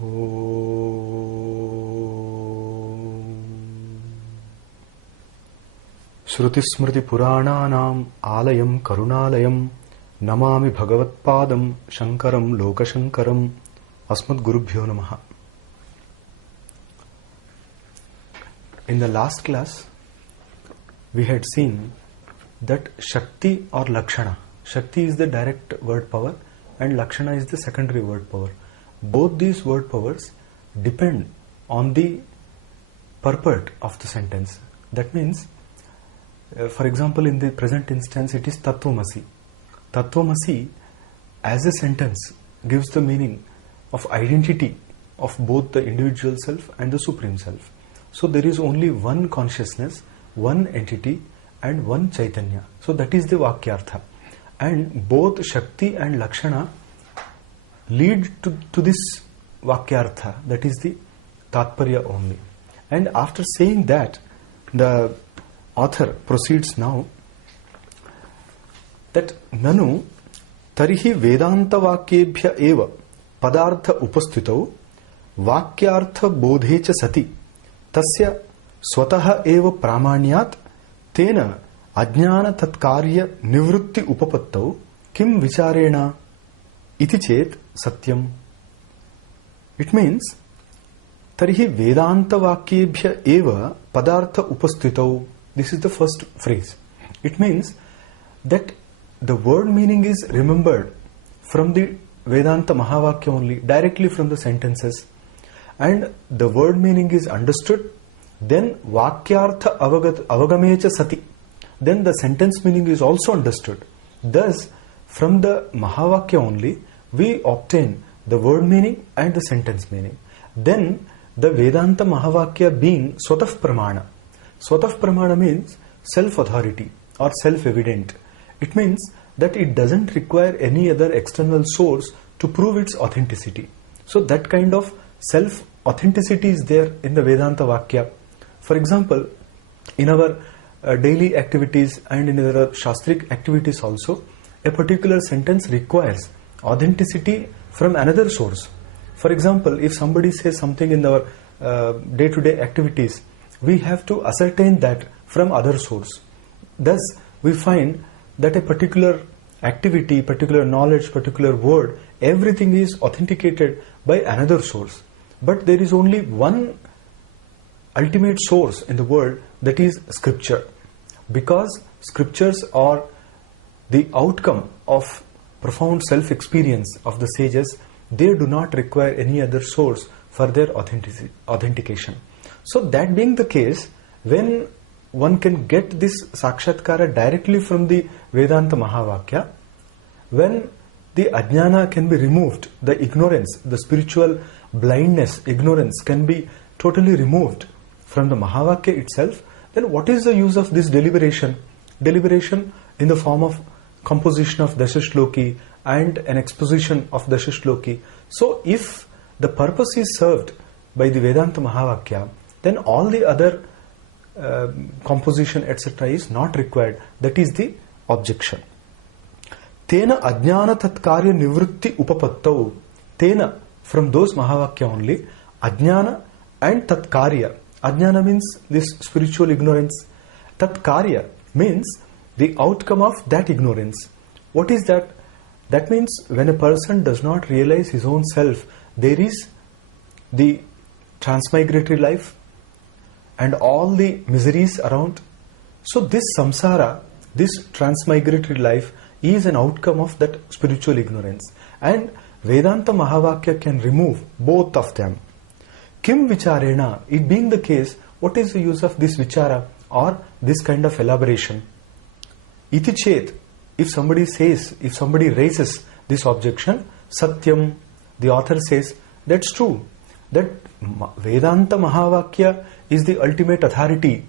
Shruti Purananam Alayam Karunalayam Namami Bhagavatpadam Shankaram Lokashankaram Asmad Gurubhyo Namaha. In the last class, we had seen that Shakti or Lakshana. Shakti is the direct word power and Lakshana is the secondary word power. Both these word powers depend on the purport of the sentence. That means, for example, in the present instance, it is Tat Tvam Asi. Tat Tvam Asi as a sentence gives the meaning of identity of both the individual self and the Supreme Self. So there is only one consciousness, one entity and one Chaitanya. So that is the Vakyartha. And both Shakti and Lakshana lead to this Vakyartha, that is the Tatparya only. And after saying that, the author proceeds now that Nanu Tarihi Vedanta Vakyebhya eva Padartha Upastitau Vakyartha Bodhecha Sati Tasya Swataha eva Pramanyat Tena Ajnana Tatkarya Nivrutti Upapattau Kim Vicharena Iti Chet Satyam. It means Tarihi Vedanta Vakyebhya eva Padartha Upastitau. This is the first phrase. It means that the word meaning is remembered from the Vedanta Mahavakya only, directly from the sentences. And the word meaning is understood, then Vakyartha Avagamecha Sati. Then the sentence meaning is also understood. Thus, from the Mahavakya only, we obtain the word meaning and the sentence meaning. Then, the Vedanta Mahavakya being Swataf Pramana. Swataf Pramana means self-authority or self-evident. It means that it doesn't require any other external source to prove its authenticity. So that kind of self-authenticity is there in the Vedanta Vakya. For example, in our daily activities and in our Shastric activities also, a particular sentence requires authenticity from another source. For example, if somebody says something in our day-to-day activities, we have to ascertain that from other source. Thus, we find that a particular activity, particular knowledge, particular word, everything is authenticated by another source. But there is only one ultimate source in the world, that is scripture. Because scriptures are the outcome of profound self-experience of the sages, they do not require any other source for their authentication. So that being the case, when one can get this Sakshatkara directly from the Vedanta Mahavakya, when the Ajnana can be removed, the ignorance, the spiritual blindness, ignorance can be totally removed from the Mahavakya itself, then what is the use of this deliberation? Deliberation in the form of composition of Dashashloki and an exposition of Dashashloki. So if the purpose is served by the Vedanta Mahavakya, then all the other composition etc. is not required. That is the objection. Tena ajnana tatkarya nivrutti upapattau. Tena, from those Mahavakya only, ajnana and tatkarya. Ajnana means this spiritual ignorance. Tatkarya means the outcome of that ignorance. What is that? That means when a person does not realize his own self, there is the transmigratory life and all the miseries around. So this samsara, this transmigratory life is an outcome of that spiritual ignorance. And Vedanta Mahavakya can remove both of them. Kim vicharena, it being the case, what is the use of this vichara or this kind of elaboration? Iti chet, if somebody says, if somebody raises this objection, satyam, the author says, that's true. That Vedanta Mahavakya is the ultimate authority.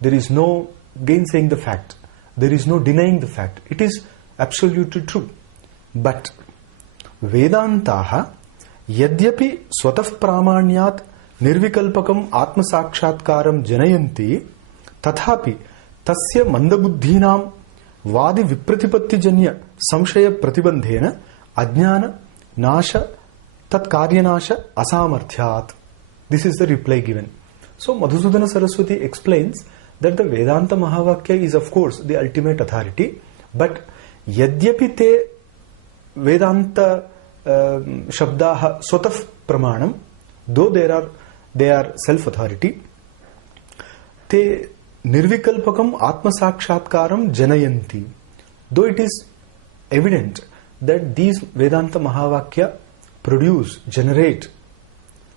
There is no gainsaying the fact. There is no denying the fact. It is absolutely true. But Vedantaha yadyapi swataf pramanyat nirvikalpakam atma sakshatkaram janayanti tathapi tasya mandabuddhinam vadi vipratipatti janya samshaya pratibandhena ajnana nasha tat karyanasha asamarthyat. This is the reply given. So Madhusudana Saraswati explains that the Vedanta Mahavakya is of course the ultimate authority, but yadyapi te Vedanta shabdaha swatah pramanam, though they are self-authority, te nirvikalpakam atma sakshatkaram janayanti. Though it is evident that these Vedanta Mahavakya generate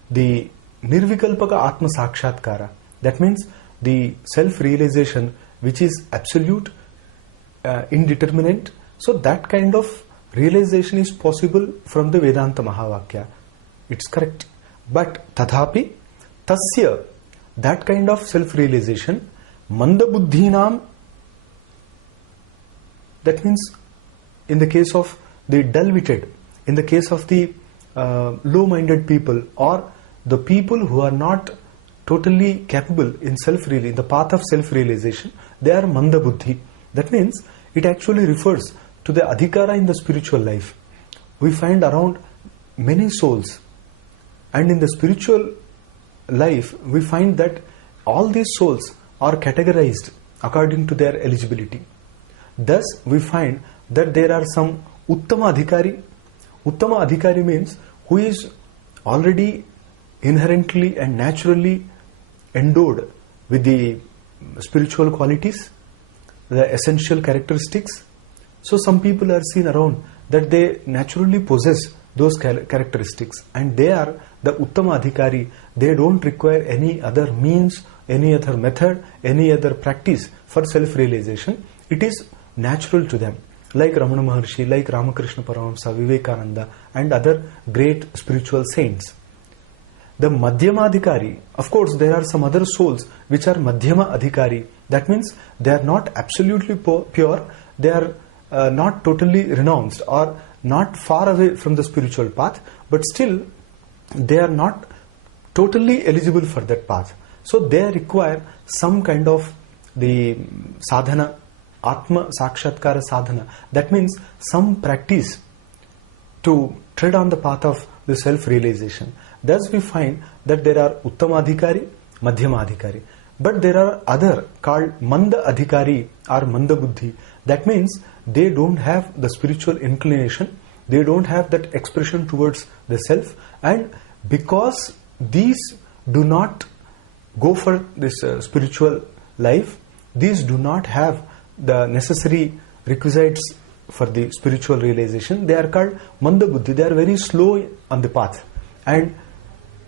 the nirvikalpaka atma sakshatkara. That means the self-realization which is absolute, indeterminate. So that kind of realization is possible from the Vedanta Mahavakya. It's correct. But tathapi tasya, that kind of self-realization, mandabuddhinam, that means in the case of the dull-witted, in the case of the low-minded people, or the people who are not totally capable in the path of self-realization, they are mandabuddhi. That means it actually refers to the adhikara in the spiritual life. We find around many souls, and in the spiritual life we find that all these souls are categorized according to their eligibility. Thus we find that there are some uttama adhikari. Uttama adhikari means who is already inherently and naturally endowed with the spiritual qualities, the essential characteristics. So some people are seen around that they naturally possess those characteristics, and they are the uttama adhikari. They don't require any other means, any other method, any other practice for self-realization. It is natural to them, like Ramana Maharshi, like Ramakrishna Paramahamsa, Vivekananda, and other great spiritual saints. The Madhyama Adhikari, of course there are some other souls which are Madhyama Adhikari. That means they are not absolutely pure, they are not totally renounced or not far away from the spiritual path, but still they are not totally eligible for that path. So they require some kind of the sadhana, Atma Sakshatkara sadhana. That means some practice to tread on the path of the self-realization. Thus we find that there are Uttama Adhikari, Madhyama Adhikari. But there are other called Manda Adhikari or Manda Buddhi. That means they don't have the spiritual inclination, they don't have that expression towards the self, and because these do not go for this spiritual life, these do not have the necessary requisites for the spiritual realization, they are called Manda Buddhi. They are very slow on the path, and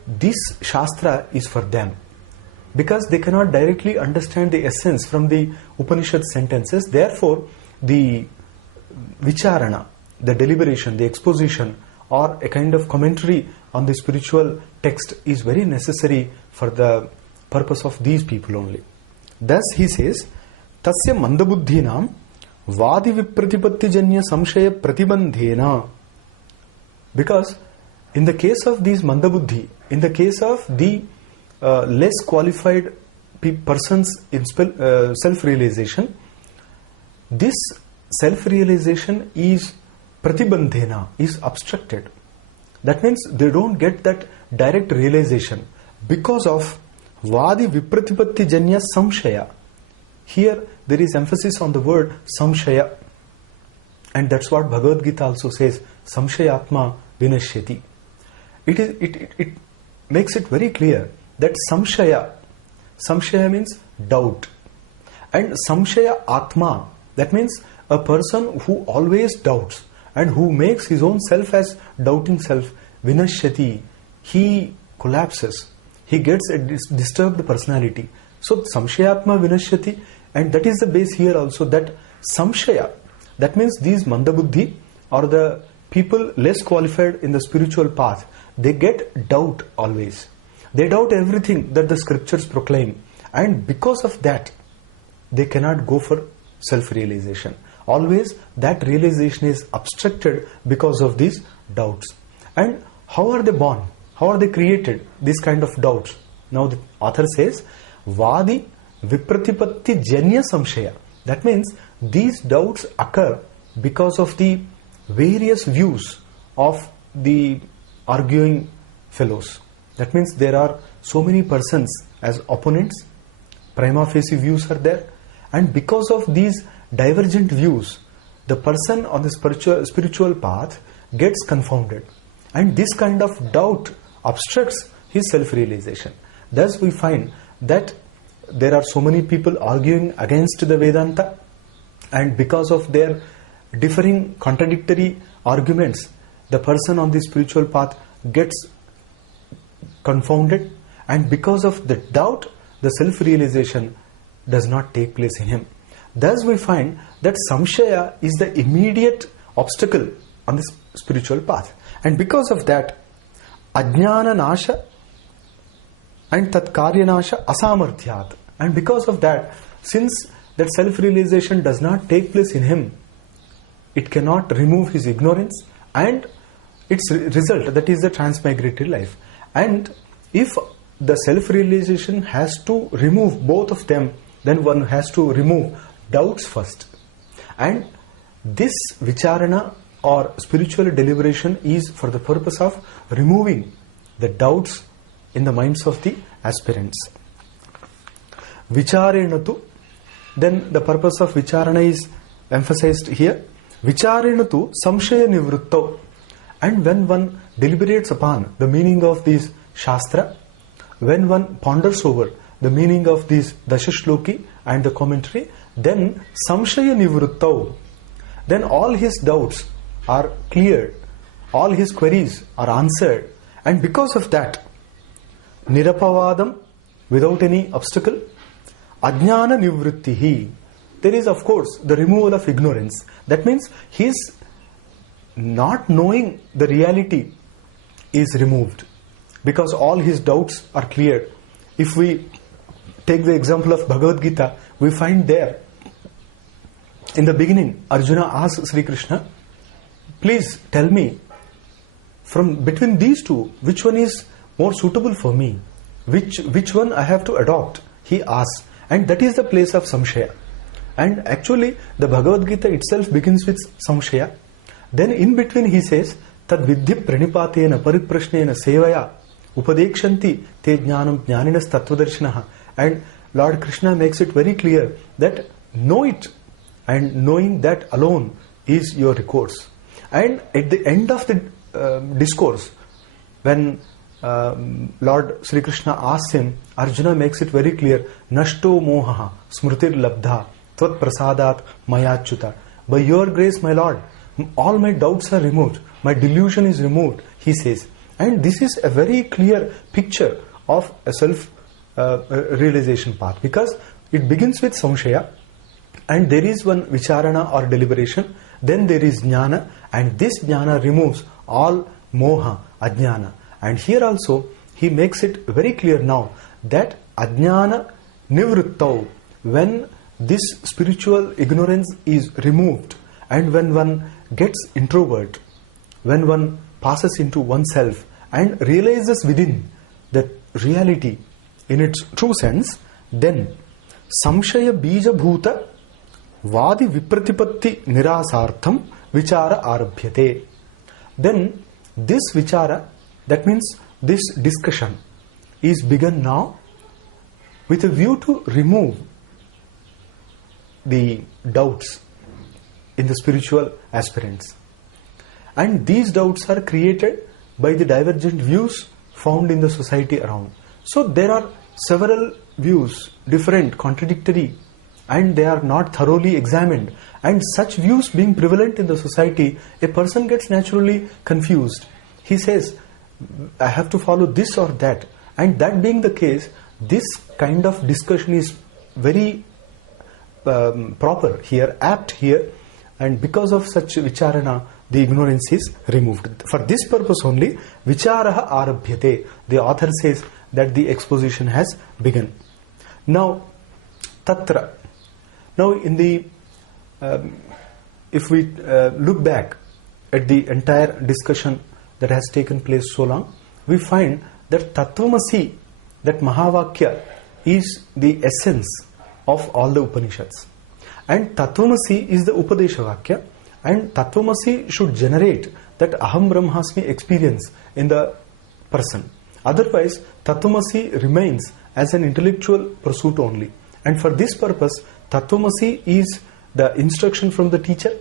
this Shastra is for them because they cannot directly understand the essence from the Upanishad sentences. Therefore the vicharana, the deliberation, the exposition, or a kind of commentary on the spiritual text is very necessary for the purpose of these people only. Thus he says, Tasya mandabuddhinam vadi vipratipatti janya samshaya pratibandhena. Because in the case of these mandabuddhi, in the case of the less qualified persons in self-realization, this self-realization is pratibandhena, is obstructed. That means they don't get that direct realization because of vadi vipratipatti janya samshaya. Here there is emphasis on the word samshaya, and that's what Bhagavad Gita also says, samshayatma vinashyati. It makes it very clear that samshaya means doubt, and samshaya atma, that means a person who always doubts and who makes his own self as doubting self, vinashyati, he collapses, he gets a disturbed personality. So samshayatma vinashyati, and that is the base here also, that samshaya, that means these mandabuddhi or the people less qualified in the spiritual path, they get doubt always. They doubt everything that the scriptures proclaim, and because of that they cannot go for self-realization. Always that realization is obstructed because of these doubts. And how are they born? How are they created, these kind of doubts? Now the author says, Vadi vipratipatti janya samshaya. That means these doubts occur because of the various views of the arguing fellows. That means there are so many persons as opponents, prima facie views are there, and because of these divergent views, the person on the spiritual path gets confounded, and this kind of doubt obstructs his self-realization. Thus we find that there are so many people arguing against the Vedanta, and because of their differing contradictory arguments, the person on the spiritual path gets confounded, and because of the doubt, the self-realization does not take place in him. Thus we find that samshaya is the immediate obstacle on the spiritual path, and because of that, ajnana nasha and tat karya nasha asamarthyat, and because of that, since that self-realization does not take place in him, it cannot remove his ignorance and its result, that is the transmigratory life. And if the self-realization has to remove both of them, then one has to remove doubts first. And this vicharana or spiritual deliberation is for the purpose of removing the doubts in the minds of the aspirants. Vicharenatu, then the purpose of vicharana is emphasized here. Vicharenatu samshaya nivruttau. And when one deliberates upon the meaning of these shastra, when one ponders over the meaning of these Dashashloki and the commentary, then samshaya nivruttau, then all his doubts are cleared, all his queries are answered, and because of that, nirapavadam, without any obstacle, ajnana nivrittihi, there is of course the removal of ignorance. That means his not knowing the reality is removed, because all his doubts are cleared. If we take the example of Bhagavad Gita, we find there in the beginning Arjuna asks Sri Krishna, please tell me, from between these two, which one is more suitable for me, which one I have to adopt, he asks, and that is the place of samshaya. And actually the Bhagavad Gita itself begins with samshaya. Then in between he says, tad vidhi pranipatena pariprashnena sevaya upadekshanti te jnanam jnaninas tattvadarshinaha. And Lord Krishna makes it very clear that know it, and knowing that alone is your recourse. And at the end of the discourse, when Lord Sri Krishna asks him, Arjuna makes it very clear, nashto mohaha smrutir labdha tvat prasadat mayachyuta. By your grace, my Lord, all my doubts are removed, my delusion is removed, he says. And this is a very clear picture of a self-realization path, because it begins with samshaya, and there is one vicharana or deliberation, then there is jnana, and this jnana removes all moha, ajnana. And here also he makes it very clear now that ajnana nivruttau, when this spiritual ignorance is removed, and when one gets introvert, when one passes into oneself and realizes within the reality in its true sense, then samshaya bija bhuta vadi vipratipatti nirasartham vichara arabhyate. Then this vichara, that means this discussion, is begun now with a view to remove the doubts in the spiritual aspirants. And these doubts are created by the divergent views found in the society around. So there are several views, different, contradictory, and they are not thoroughly examined. And such views being prevalent in the society, a person gets naturally confused. He says, I have to follow this or that. And that being the case, this kind of discussion is very proper here, apt here, and because of such vicharana, the ignorance is removed. For this purpose only, vicharaha arabhyate, the author says that the exposition has begun. Now, tatra. Now, in the if we look back at the entire discussion that has taken place so long, we find that Tat Tvam Asi, that Mahavakya, is the essence of all the Upanishads. And Tat Tvam Asi is the Upadesha Vakya, And Tat Tvam Asi should generate that Aham Brahmasmi experience in the person. Otherwise, Tat Tvam Asi remains as an intellectual pursuit only. And for this purpose, Tat Tvam Asi is the instruction from the teacher.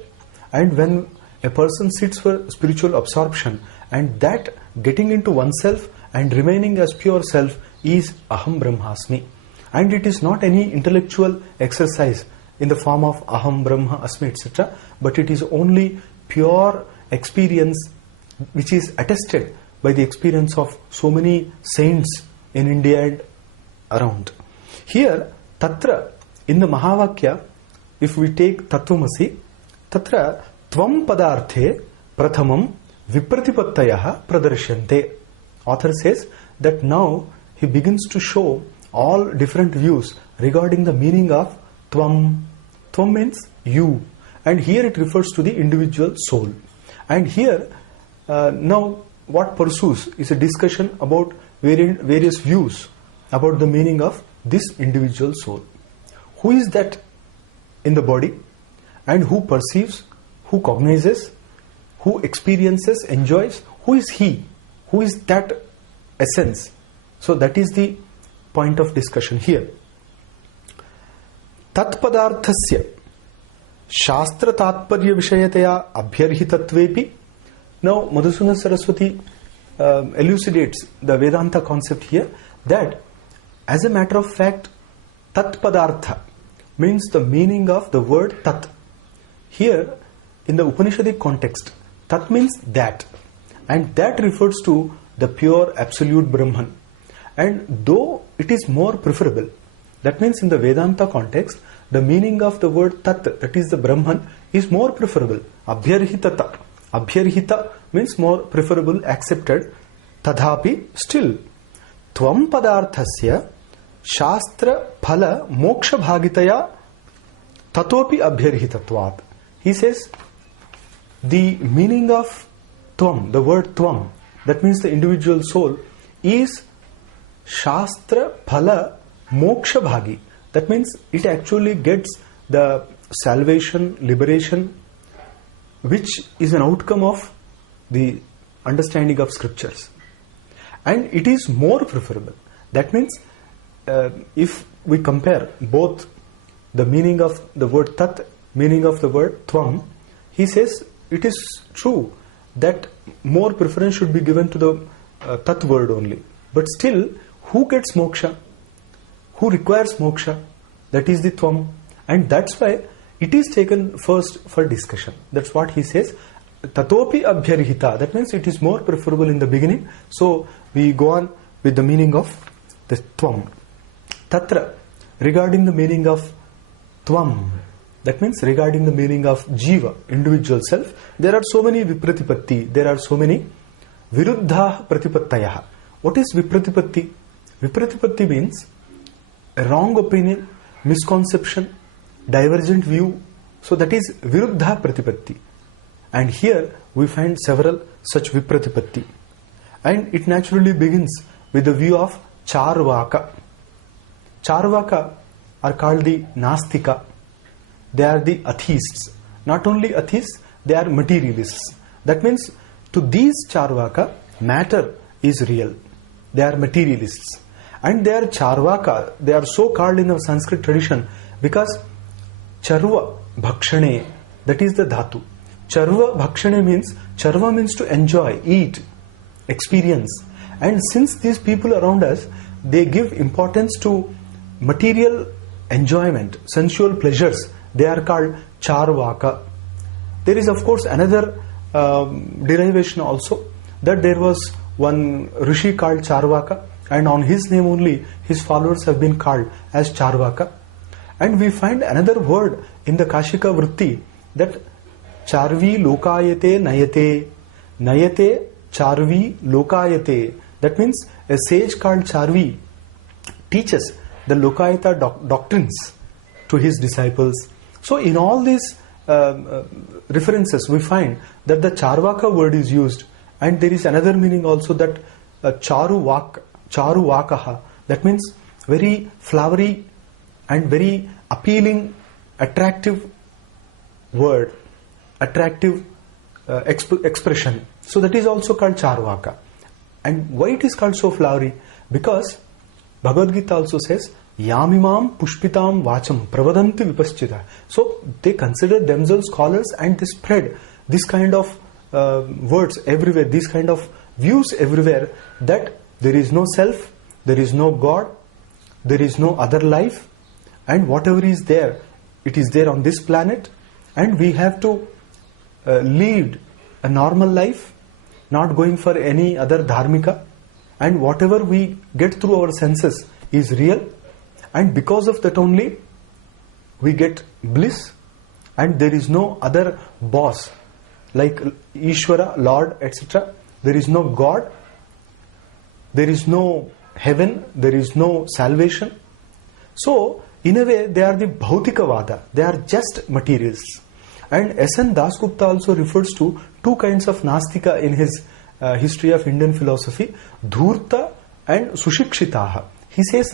And when a person sits for spiritual absorption, and that getting into oneself and remaining as pure self is Aham Brahmasmi. And it is not any intellectual exercise in the form of Aham Brahma Asmi, etc., but it is only pure experience which is attested by the experience of so many saints in India and around. Here, Tatra, in the Mahavakya, if we take Tat Tvam Asi, Tatra Tvam Padarthe Prathamam Vipratipattayah Pradarshante. Author says that now he begins to show all different views regarding the meaning of Tvam. Tvam means you, and here it refers to the individual soul. And here now what pursues is a discussion about various views about the meaning of this individual soul. Who is that in the body, and who perceives, who cognizes, who experiences, enjoys? Who is he? Who is that essence? So that is the point of discussion here. Tat padarthasya shastra tatparya vishayataya abhyarhitatvepi. Now Madhusudana Saraswati elucidates the Vedanta concept here, that as a matter of fact, tat padartha means the meaning of the word tat. Here in the Upanishadic context, tat means that, and that refers to the pure absolute Brahman. And though it is more preferable, that means in the Vedanta context, the meaning of the word tat, that is the Brahman, is more preferable. Abhyarhitata. Abhyarhita means more preferable, accepted. Tadhapi, still. Tvam padarthasya shastra phala moksha bhagitaya tatopi abhyarhitatvat. He says the meaning of Tvam, the word Tvam, that means the individual soul, is Shastra Phala Moksha Bhagi. That means it actually gets the salvation, liberation, which is an outcome of the understanding of scriptures. And it is more preferable. That means if we compare both the meaning of the word Tat, meaning of the word Tvam, he says it is true that more preference should be given to the Tat word only. But still, who gets moksha? Who requires moksha? That is the Tvam. And that's why it is taken first for discussion. That's what he says. Tatopi abhyarhita. That means it is more preferable in the beginning. So we go on with the meaning of the Tvam. Tatra, regarding the meaning of Tvam, that means regarding the meaning of Jiva, individual self, there are so many Vipratipatti, there are so many Viruddha Pratipattayah. What is Vipratipatti? Vipratipatti means a wrong opinion, misconception, divergent view. So that is Viruddha Pratipatti. And here we find several such Vipratipatti. And it naturally begins with the view of Charvaka. Charvaka are called the Nastika. They are the atheists. Not only atheists, they are materialists. That means to these Charvaka, matter is real. They are materialists. And they are Charvaka. They are so called in the Sanskrit tradition because Charva Bhakshane, that is the dhatu. Charva Bhakshane means, Charva means to enjoy, eat, experience. And since these people around us, they give importance to material enjoyment, sensual pleasures, they are called Charvaka. There is of course another derivation also, that there was one Rishi called Charvaka, and on his name only his followers have been called as Charvaka. And we find another word in the Kashika Vritti, that Charvi Lokayate Nayate. Nayate Charvi Lokayate. That means a sage called Charvi teaches the Lokayata doctrines to his disciples. So in all these references we find that the Charvaka word is used, and there is another meaning also, that Charuvakaha, that means very flowery and very appealing, attractive word. attractive expression. So that is also called Charvaka. And why it is called so flowery? Because Bhagavad Gita also says, Yamimam pushpitam vacham pravadanti vipaschita. So they consider themselves scholars and they spread this kind of words everywhere, this kind of views everywhere, that there is no self, there is no God, there is no other life, and whatever is there, it is there on this planet, and we have to lead a normal life, not going for any other dharmika, and whatever we get through our senses is real, and because of that only we get bliss, and there is no other boss like Ishvara, Lord, etc. There is no God, there is no heaven, there is no salvation. So in a way they are the Bhautikavada, they are just materials. And S.N. Dasgupta also refers to two kinds of Nastika in his history of Indian philosophy, Dhurta and Sushikshitaha. He says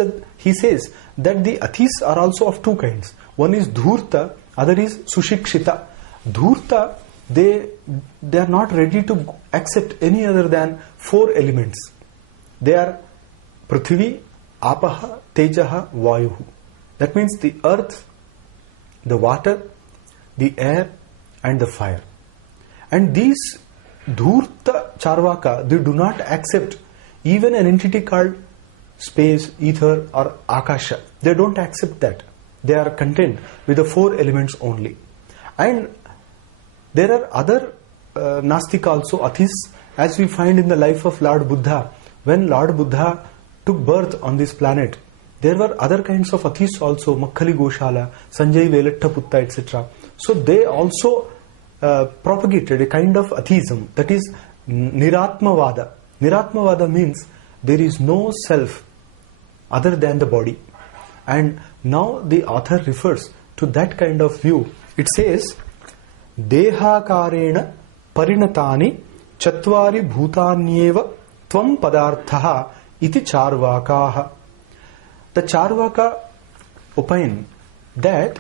that the Athis are also of two kinds. One is Dhurta, other is Sushikshita. Dhurta, they are not ready to accept any other than four elements. They are Prithvi, Apaha, Tejaha, Vayuhu. That means the earth, the water, the air and the fire. And these Dhurta Charvaka, they do not accept even an entity called space, ether or Akasha. They don't accept that. They are content with the four elements only. And there are other Nastika also, Athis, as we find in the life of Lord Buddha. When Lord Buddha took birth on this planet, there were other kinds of Athis also, Makkali Goshala, Sanjay Velatta Putta, etc. So they also propagated a kind of atheism, that is Niratmavada. Niratmavada means there is no self other than the body. And now the author refers to that kind of view. It says, Dehakarena parinatani chatvari bhutanyeva tvam padarthaha iti charvakaha. The Charvaka opine that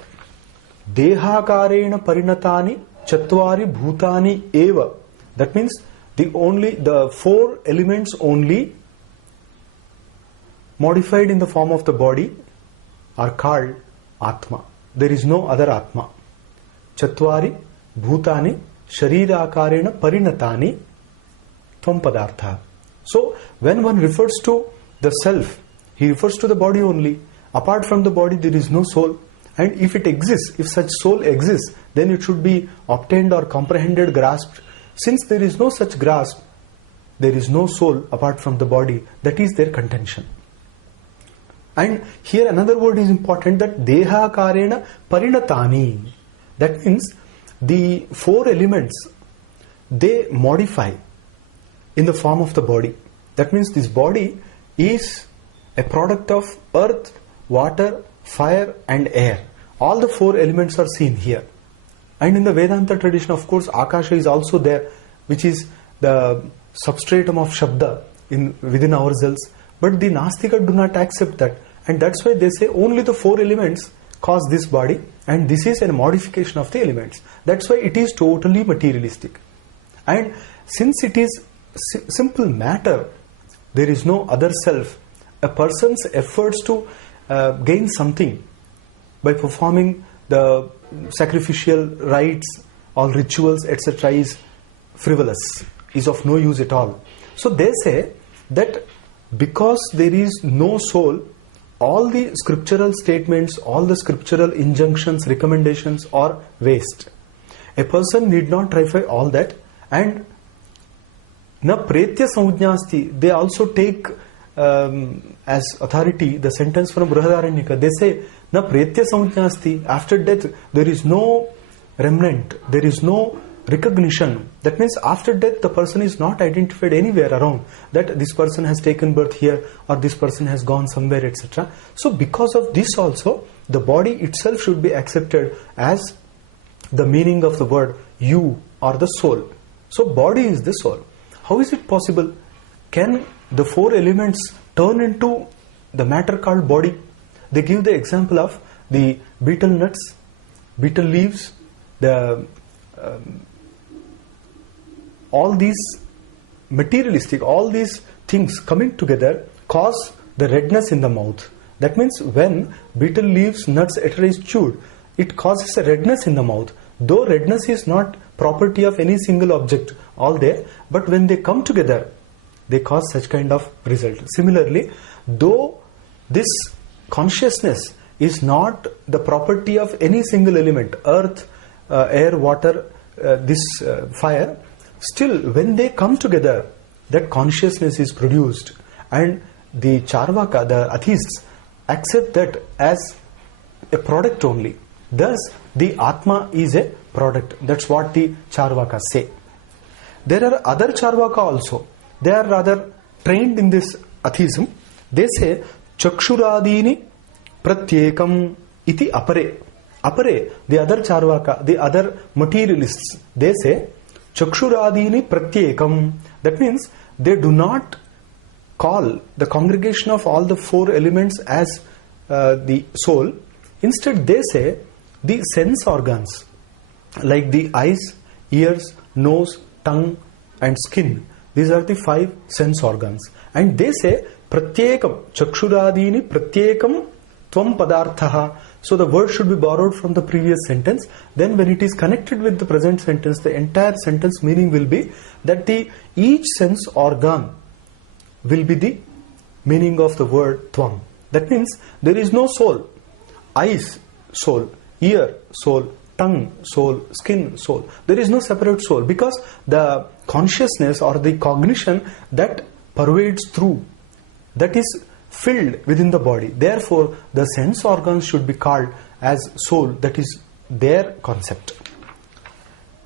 Dehakarena parinatani chatvari bhutani eva. That means the four elements only modified in the form of the body are called Atma. There is no other Atma. Chatvari bhutani sharira akarena parinatani tvam padartha. So when one refers to the self, he refers to the body only. Apart from the body there is no soul. And if it exists, if such soul exists, then it should be obtained or comprehended, grasped. Since there is no such grasp, there is no soul apart from the body. That is their contention. And here another word is important, that Deha Karena Parinatani. That means the four elements, they modify in the form of the body. That means this body is a product of earth, water, fire and air. All the four elements are seen here. And in the Vedanta tradition, of course, Akasha is also there, which is the substratum of Shabda within ourselves. But the Nastika do not accept that. And that's why they say only the four elements cause this body, and this is a modification of the elements. That's why it is totally materialistic. And since it is simple matter, there is no other self. A person's efforts to gain something by performing the sacrificial rites or rituals, etc., is frivolous, is of no use at all. So they say that because there is no soul, all the scriptural statements, all the scriptural injunctions, recommendations are waste. A person need not try for all that. And na pretya samujñasti, they also take as authority the sentence from Brihadaranyaka. They say, na pretya samujñasti, after death there is no remnant, there is no recognition. That means after death the person is not identified anywhere around, that this person has taken birth here or this person has gone somewhere, etc. So because of this also, the body itself should be accepted as the meaning of the word you or the soul. So body is the soul. How is it possible? Can the four elements turn into the matter called body? They give the example of the betel nuts, betel leaves, the all these materialistic, all these things coming together cause the redness in the mouth. That means when betel leaves, nuts, etc. is chewed, it causes a redness in the mouth. Though redness is not property of any single object all there, but when they come together, they cause such kind of result. Similarly, though this consciousness is not the property of any single element, earth, air, water, fire, still when they come together, that consciousness is produced, and the Charvaka, the atheists, accept that as a product only. Thus, the Atma is a product. That's what the Charvaka say. There are other Charvaka also. They are rather trained in this atheism. They say, Chakshuradini pratyekam iti apare. Apare, the other Charvaka, the other materialists, they say, Chakshuradini pratyekam. That means they do not call the congregation of all the four elements as the soul. Instead, they say the sense organs, like the eyes, ears, nose, tongue, and skin. These are the 5 sense organs. And they say, pratyekam, chakshuradini pratyekam tvam padarthaha. So the word should be borrowed from the previous sentence. Then when it is connected with the present sentence, the entire sentence meaning will be that each sense organ will be the meaning of the word tvam. That means there is no soul. Eyes, soul. Ear, soul. Tongue, soul. Skin, soul. There is no separate soul, because the consciousness or the cognition that pervades through, that is filled within the body. Therefore, the sense organs should be called as soul. That is their concept.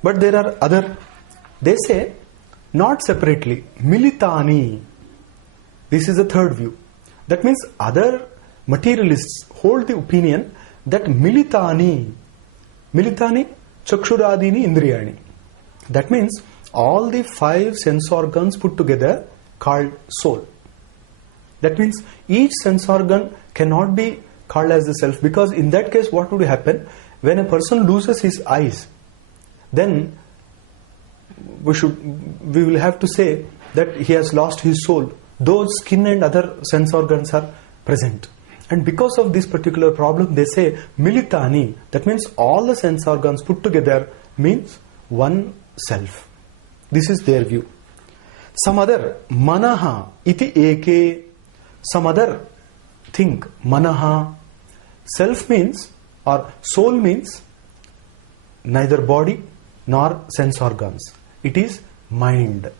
But there are other, they say, not separately, militani. This is the third view. That means other materialists hold the opinion that militani, chakshuradini indriyani. That means all the 5 sense organs put together called soul. That means each sense organ cannot be called as the self, because in that case what would happen? When a person loses his eyes, then we will have to say that he has lost his soul. Those skin and other sense organs are present. And because of this particular problem, they say militani. That means all the sense organs put together means one self. This is their view. Some other, manaha iti eke. Some other think, manaha. Self means, or soul means, neither body nor sense organs. It is mind.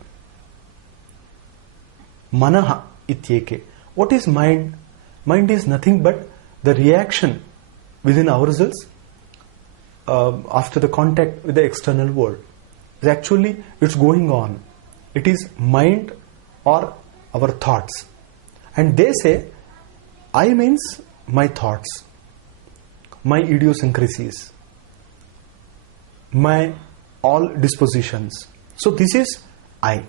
Manaha ityeke. What is mind? Mind is nothing but the reaction within ourselves after the contact with the external world. Actually, it's going on. It is mind or our thoughts. And they say, I means my thoughts, my idiosyncrasies, my all dispositions. So this is I.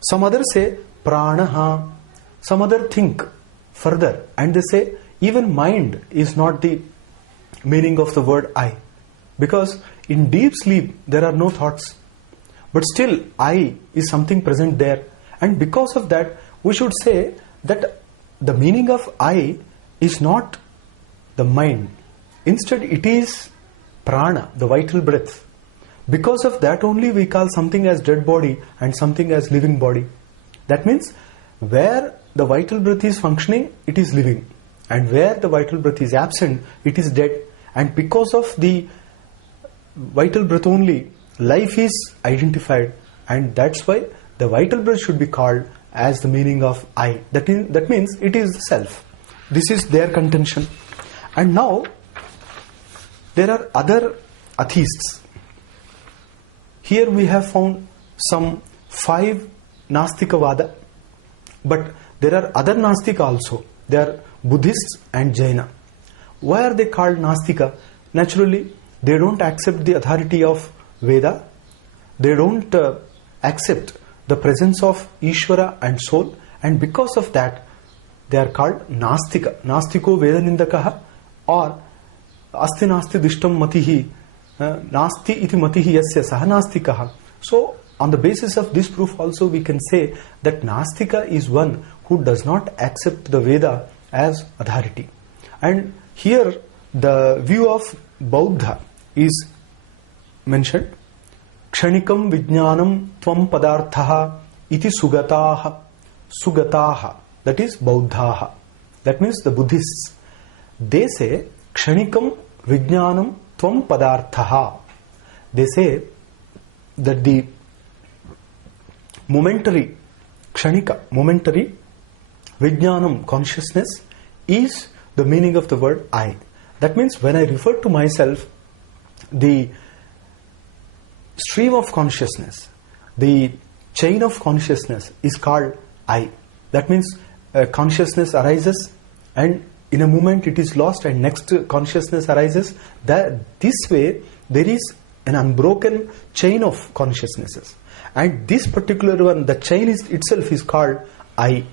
Some others say, pranaha. Some other think further, and they say even mind is not the meaning of the word I, because in deep sleep there are no thoughts, but still I is something present there, and because of that we should say that the meaning of I is not the mind. Instead it is prana, the vital breath. Because of that only we call something as dead body and something as living body. That means where the vital breath is functioning, it is living. And where the vital breath is absent, it is dead. And because of the vital breath only, life is identified. And that's why the vital breath should be called as the meaning of I. That means it is the self. This is their contention. And now, there are other atheists. Here we have found some 5 Nastikavada. But there are other Nastika also. They are Buddhists and Jaina. Why are they called Nastika? Naturally, they don't accept the authority of Veda. They don't accept the presence of Ishvara and soul. And because of that, they are called Nastika. Nastiko Vedanindakaha, or Asti Nasti Dishtam Matihi Nasti iti matihi yasya saha nastikaha. So, on the basis of this proof also we can say that Nastika is one who does not accept the Veda as authority. And here the view of Bauddha is mentioned. Kshanikam vijnanam tvam padarthaha iti sugataha. Sugataha, that is Bauddhaha. That means the Buddhists. They say Kshanikam vijnanam tvam padarthaha. They say that the momentary, kshanika, momentary vijnanam, consciousness, is the meaning of the word I. That means when I refer to myself, the stream of consciousness, the chain of consciousness is called I. That means consciousness arises and in a moment it is lost and next consciousness arises. This way there is an unbroken chain of consciousnesses. And this particular one, the chain itself is called I.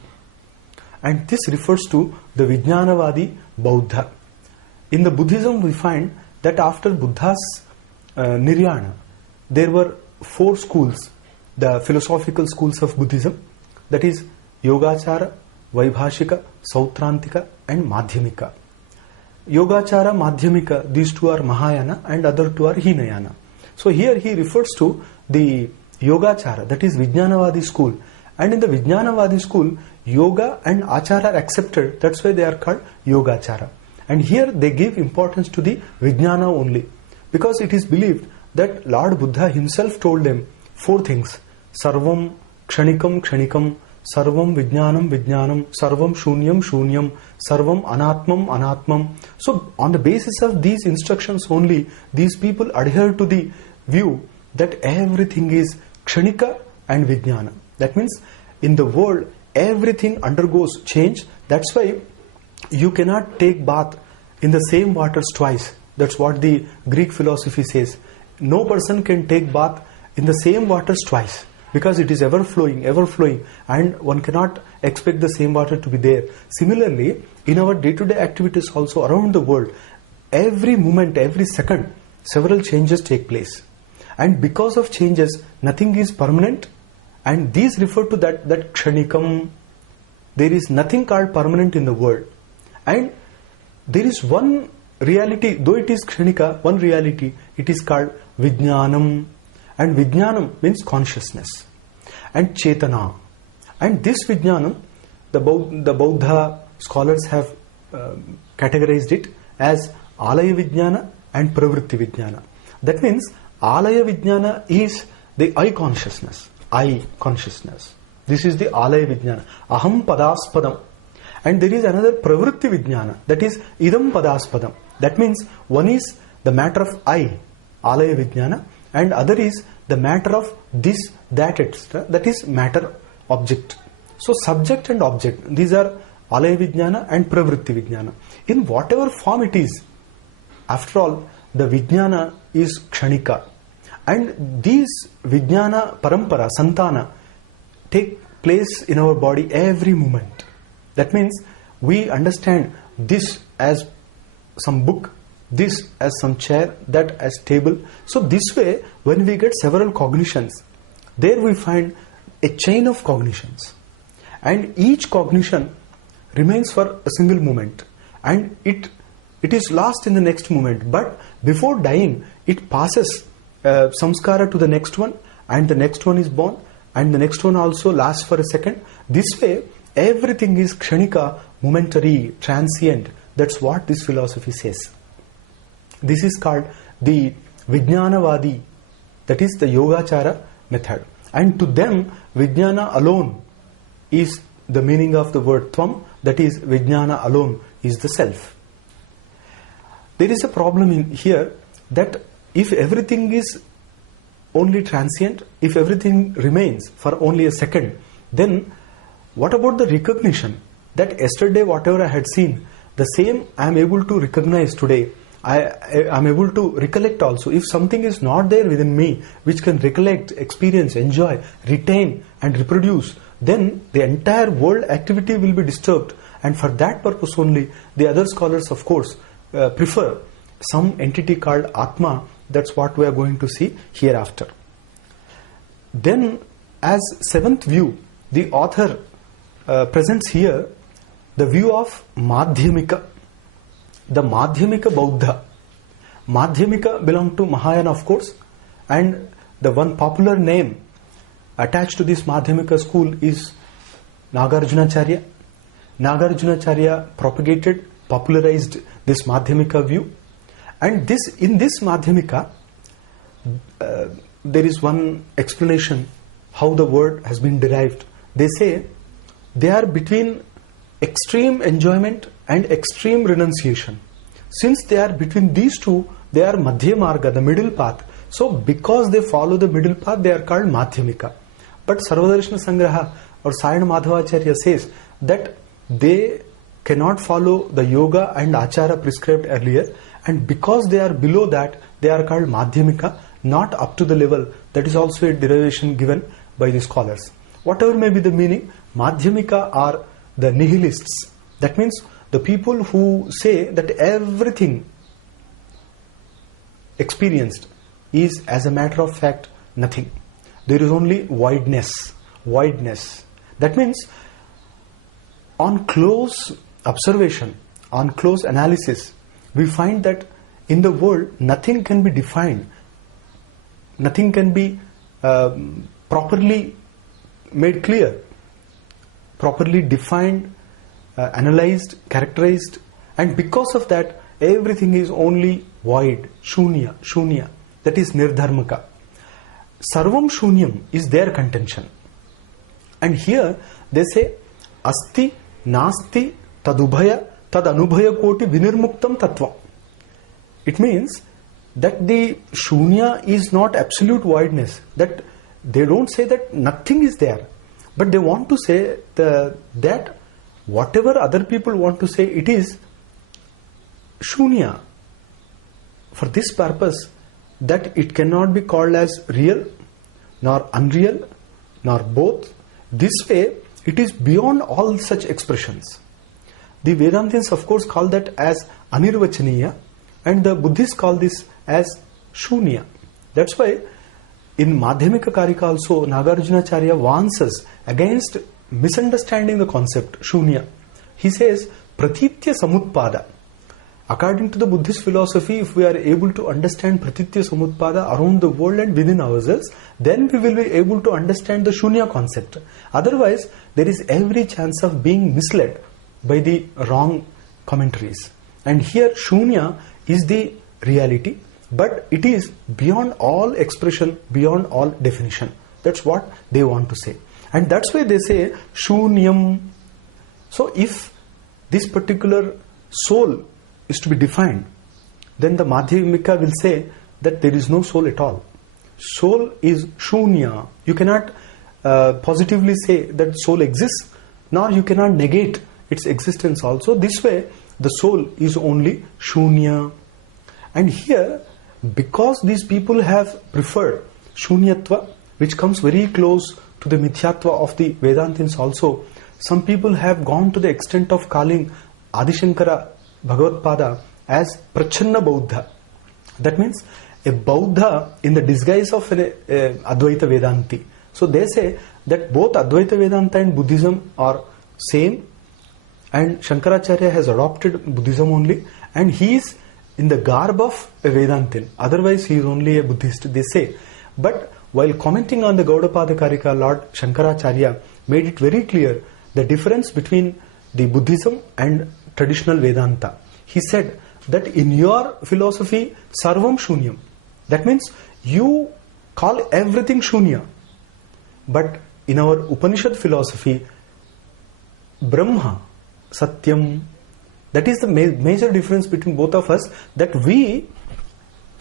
And this refers to the Vijnanavadi Bauddha. In the Buddhism we find that after Buddha's Nirvana, there were 4 schools, the philosophical schools of Buddhism, that is Yogachara, Vaibhashika, Sautrantika and Madhyamika. Yogachara, Madhyamika, these 2 are Mahayana and other 2 are Hinayana. So here he refers to the Yogachara, that is Vijnanavadi school. And in the Vijnanavadi school, Yoga and Achara are accepted. That's why they are called Yogachara. And here they give importance to the Vijnana only. Because it is believed that Lord Buddha himself told them 4 things. Sarvam Kshanikam Kshanikam, Sarvam Vijnanam Vijnanam, Sarvam Shunyam Shunyam, Sarvam Anatmam Anatmam. So on the basis of these instructions only, these people adhere to the view that everything is Kshanika and Vijnana. That means in the world everything undergoes change. That's why you cannot take bath in the same waters twice. That's what the Greek philosophy says. No person can take bath in the same waters twice, because it is ever flowing, and one cannot expect the same water to be there. Similarly, in our day-to-day activities also around the world, every moment, every second, several changes take place. And because of changes, nothing is permanent. And these refer to that Kshanikam. There is nothing called permanent in the world. And there is one reality, though it is Kshanika, one reality, it is called Vijnanam. And Vijnanam means consciousness. And Chetana. And this Vijnanam, the Bauddha scholars have categorized it as Alaya Vijnana and Pravritti Vijnana. That means Alaya Vijnana is the I consciousness. I consciousness. This is the Alaya Vijnana. Aham Padaspadam. And there is another Pravritti Vijnana, that is Idam Padaspadam. That means one is the matter of I, Alaya Vijnana, and other is the matter of this, that, etc. That is matter, object. So subject and object, these are Alaya Vijnana and Pravritti Vijnana. In whatever form it is, after all, the Vijnana is Kshanika. And these Vijnana Parampara, Santana, take place in our body every moment. That means we understand this as some book, this as some chair, that as table. So this way, when we get several cognitions, there we find a chain of cognitions. And each cognition remains for a single moment. And it is lost in the next moment. But before dying, it passes samskara to the next one, and the next one is born, and the next one also lasts for a second. This way, everything is kshanika, momentary, transient. That's what this philosophy says. This is called the Vijnanavadi, that is the Yogachara method. And to them, Vijnana alone is the meaning of the word Tvam, that is Vijnana alone is the self. There is a problem in here that if everything is only transient, if everything remains for only a second, then what about the recognition that yesterday whatever I had seen, the same I am able to recognize today. I am able to recollect also. If something is not there within me, which can recollect, experience, enjoy, retain and reproduce, then the entire world activity will be disturbed. And for that purpose only, the other scholars of course prefer some entity called Atma, That's what we are going to see hereafter. Then, as seventh view, the author presents here the view of Madhyamika, the Madhyamika Bauddha. Madhyamika belong to Mahayana, of course, and the one popular name attached to this Madhyamika school is Nagarjunacharya. Nagarjunacharya propagated, popularized this Madhyamika view, and in this Madhyamika there is one explanation how the word has been derived. They say they are between extreme enjoyment and extreme renunciation. Since they are between these two, they are Madhya Marga, the middle path. So because they follow the middle path, they are called Madhyamika. But Sarvadarshana Sangraha or Sayana Madhavacharya says that they cannot follow the yoga and achara prescribed earlier, and because they are below that, they are called Madhyamika, not up to the level. That is also a derivation given by the scholars. Whatever may be the meaning, Madhyamika are the nihilists. That means the people who say that everything experienced is, as a matter of fact, nothing. There is only voidness. That means on close observation, on close analysis, we find that in the world nothing can be defined, nothing can be properly made clear, properly defined, analyzed, characterized, and because of that everything is only void, shunya, that is nirdharmaka. Sarvam shunyam is their contention. And here they say asti nasti tadubhaya tadanubhaya koti vinirmuktam tattva. It means that the shunya is not absolute voidness, that they don't say that nothing is there, but they want to say that whatever other people want to say, it is shunya. For this purpose, that it cannot be called as real, nor unreal, nor both. This way, it is beyond all such expressions. The Vedantians, of course, call that as anirvachaniya, and the Buddhists call this as shunya. That's why in Madhyamika Karika also, Nagarjunacharya warns us against misunderstanding the concept shunya. He says pratitya samutpada. According to the Buddhist philosophy, if we are able to understand pratitya samutpada around the world and within ourselves, then we will be able to understand the shunya concept. Otherwise, there is every chance of being misled by the wrong commentaries. And here shunya is the reality, but it is beyond all expression, beyond all definition. That's what they want to say. And that's why they say shunyam. So if this particular soul is to be defined, then the Madhyamika will say that there is no soul at all. Soul is shunya. You cannot positively say that soul exists, nor you cannot negate its existence also. This way, the soul is only shunya. And here, because these people have preferred shunyatva, which comes very close to the mithyatva of the Vedantins also, some people have gone to the extent of calling Adi Shankara Bhagavatpada as Prachanna Bauddha. That means a Bauddha in the disguise of an Advaita Vedanti. So they say that both Advaita Vedanta and Buddhism are same, and Shankaracharya has adopted Buddhism only, and he is in the garb of a Vedantin. Otherwise he is only a Buddhist, they say. But while commenting on the Gaudapada Karika, Lord Shankaracharya made it very clear the difference between the Buddhism and traditional Vedanta. He said that in your philosophy, sarvam shunyam. That means you call everything shunya. But in our Upanishad philosophy, Brahma, Satyam, that is the major difference between both of us, that we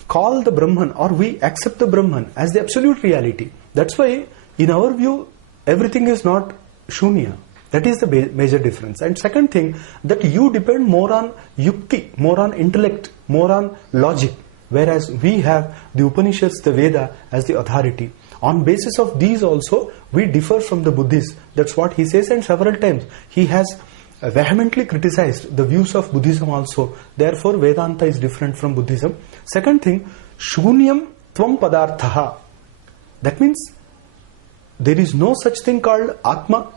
call the Brahman, or we accept the Brahman as the absolute reality. That's why in our view, everything is not shunya. That is the major difference. And second thing, that you depend more on yukti, more on intellect, more on logic, whereas we have the Upanishads, the Veda as the authority. On basis of these also, we differ from the Buddhists. That's what he says, and several times he has vehemently criticized the views of Buddhism also. Therefore, Vedanta is different from Buddhism. Second thing, Shunyam Tvam Padarthaha. That means there is no such thing called Atma,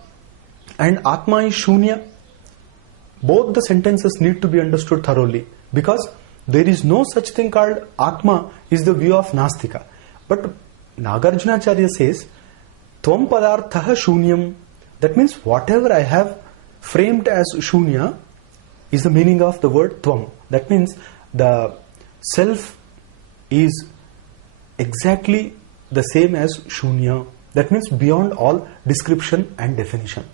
and Atma is Shunya. Both the sentences need to be understood thoroughly, because there is no such thing called Atma is the view of Nastika. But Nagarjunacharya says, Tvam Padarthaha Shunyam. That means whatever I have framed as Shunya is the meaning of the word Tvam. That means the self is exactly the same as Shunya. That means beyond all description and definition.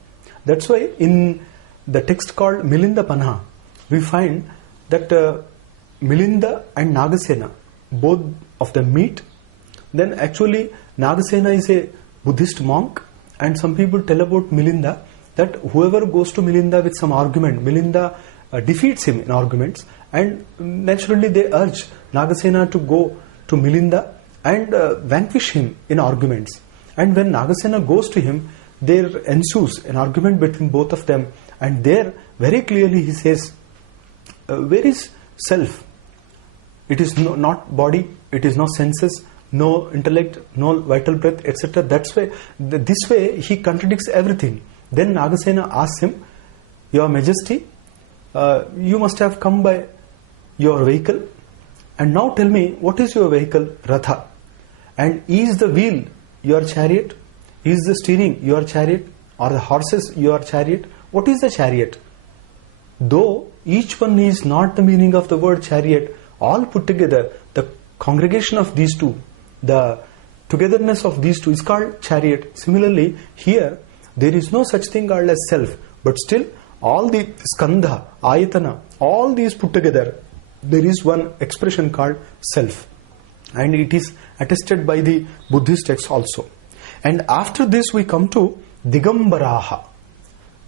That's why in the text called Milinda Panha, we find that Milinda and Nagasena, both of them meet. Then actually Nagasena is a Buddhist monk, and some people tell about Milinda that whoever goes to Milinda with some argument, Milinda defeats him in arguments, and naturally they urge Nagasena to go to Milinda and vanquish him in arguments. And when Nagasena goes to him, there ensues an argument between both of them, and there very clearly he says, where is self? It is not body, it is no senses, no intellect, no vital breath, etc. That's why, this way he contradicts everything. Then Nagasena asks him, Your Majesty, you must have come by your vehicle, and now tell me, what is your vehicle? Ratha. And is the wheel your chariot? Is the steering your chariot? Or the horses your chariot? What is the chariot? Though each one is not the meaning of the word chariot, all put together, the congregation of these two, the togetherness of these two is called chariot. Similarly, here there is no such thing called as self, but still all the skandha, ayatana, all these put together, there is one expression called self, and it is attested by the Buddhist texts also. And after this we come to Digambaraha.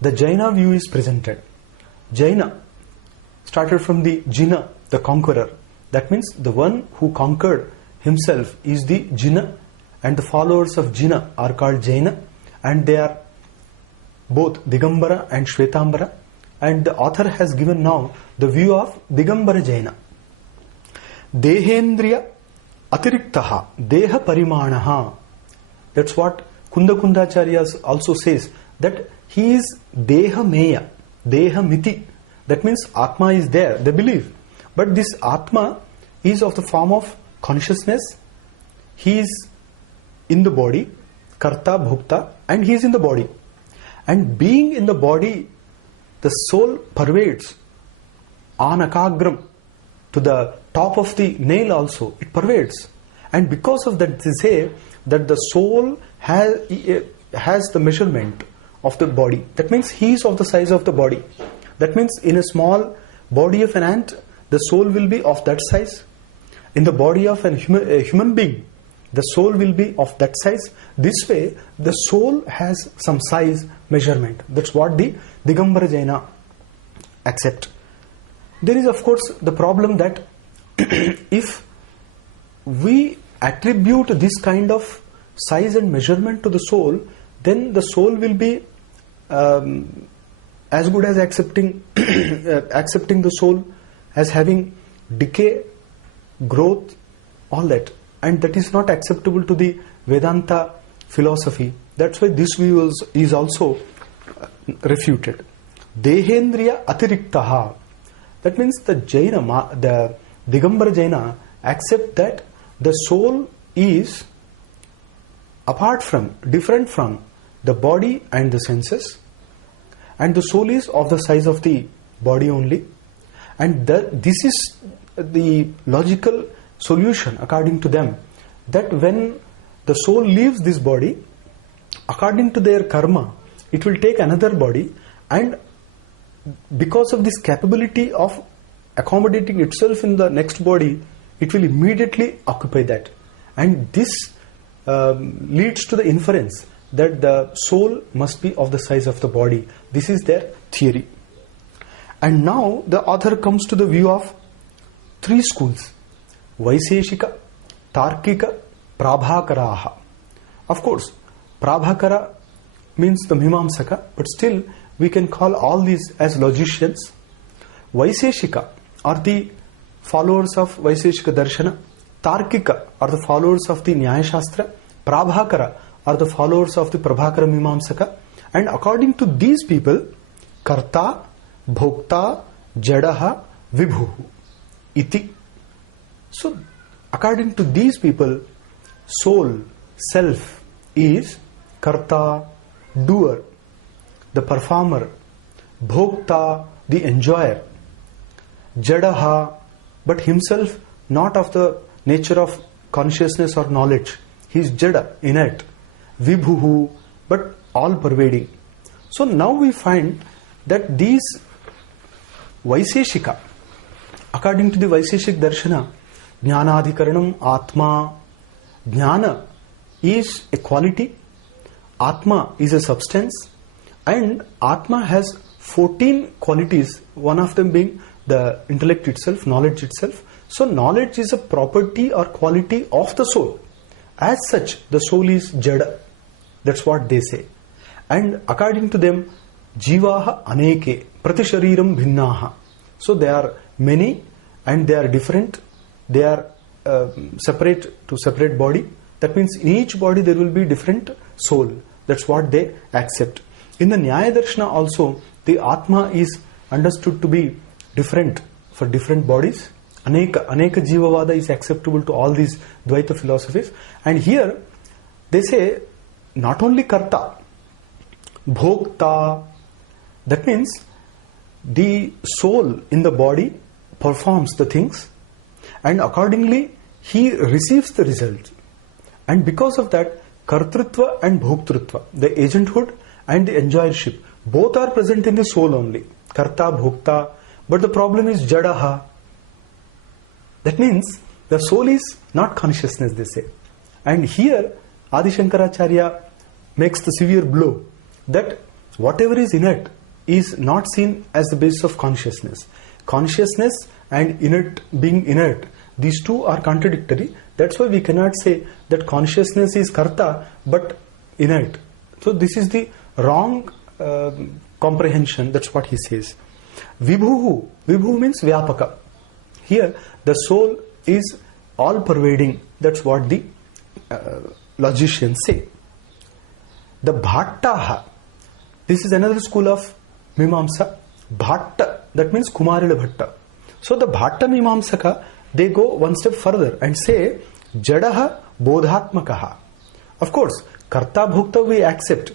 The Jaina view is presented. Jaina started from the Jina, the conqueror. That means the one who conquered himself is the Jina, and the followers of Jina are called Jaina, and they are both Digambara and Shvetambara. And the author has given now the view of Digambara Jaina. Dehendriya Atiriktaha Deha Parimanaha. That's what Kunda Kundacharya also says, that he is Deha Meya, Deha Miti. That means Atma is there, they believe. But this Atma is of the form of consciousness. He is in the body, Karta, Bhokta, and he is in the body. And being in the body, the soul pervades Anakagram, to the top of the nail also, it pervades. And because of that, they say that the soul has the measurement of the body. That means he is of the size of the body. That means in a small body of an ant, the soul will be of that size. In the body of a human being, the soul will be of that size. This way, the soul has some size measurement. That's what the Digambara Jaina accept. There is of course the problem that if we attribute this kind of size and measurement to the soul, then the soul will be as good as accepting the soul as having decay, growth, all that. And that is not acceptable to the Vedanta philosophy. That's why this view is also refuted. Dehendriya Atiriktaha. That means the Jaina, the Digambara Jaina accept that the soul is apart from, different from the body and the senses, and the soul is of the size of the body only. And this is the logical solution according to them, that when the soul leaves this body, according to their karma, it will take another body, and because of this capability of accommodating itself in the next body, it will immediately occupy that. And this leads to the inference that the soul must be of the size of the body. This is their theory. And now the author comes to the view of three schools: Vaiseshika, Tarkika, Prabhakaraha. Of course, Prabhakara means the Mimamsaka, but still we can call all these as logicians. Vaiseshika are the followers of Vaiseshika Darshana, Tarkika are the followers of the Nyaya Shastra, Prabhakara are the followers of the Prabhakara Mimamsaka, and according to these people, Karta, Bhokta, Jadaha, Vibhu, Iti. So, according to these people, soul, self is Karta, doer, the performer, Bhokta, the enjoyer, Jadaha, but himself not of the nature of consciousness or knowledge. He is Jada, inert, Vibhuhu, but all pervading. So now we find that these Vaiseshika, according to the Vaiseshik Darshana, Jnanadhikaranam, Atma, Jnana is a quality, Atma is a substance, and Atma has 14 qualities, one of them being the intellect itself, knowledge itself. So knowledge is a property or quality of the soul. As such, the soul is Jada. That's what they say. And according to them, Jivaha Aneke, Pratishariram Bhinnaha. So they are many and they are different. They are separate to separate body. That means in each body there will be different soul. That's what they accept. In the Nyaya Darshana also, the Atma is understood to be different for different bodies. Aneka Jivavada is acceptable to all these Dvaita philosophies. And here they say not only Karta, Bhokta, that means the soul in the body performs the things and accordingly he receives the result. And because of that, Kartrutva and Bhoktrutva, the agenthood and the enjoyership, both are present in the soul only. Karta, Bhokta, but the problem is Jadaha. That means the soul is not consciousness, they say. And here Adi Shankaracharya makes the severe blow that whatever is inert is not seen as the basis of consciousness. Consciousness and inert, being inert, these two are contradictory. That's why we cannot say that consciousness is Karta but inert. So this is the wrong comprehension. That's what he says. Vibhu means Vyapaka. Here the soul is all pervading. That's what the logicians say. The Bhattaha, this is another school of Mimamsa. Bhatta, that means Kumarila Bhatta. So the Bhatta Mimamsaka, they go one step further and say Jadaha Bodhatmakaha. Of course, Karta Bhukta we accept,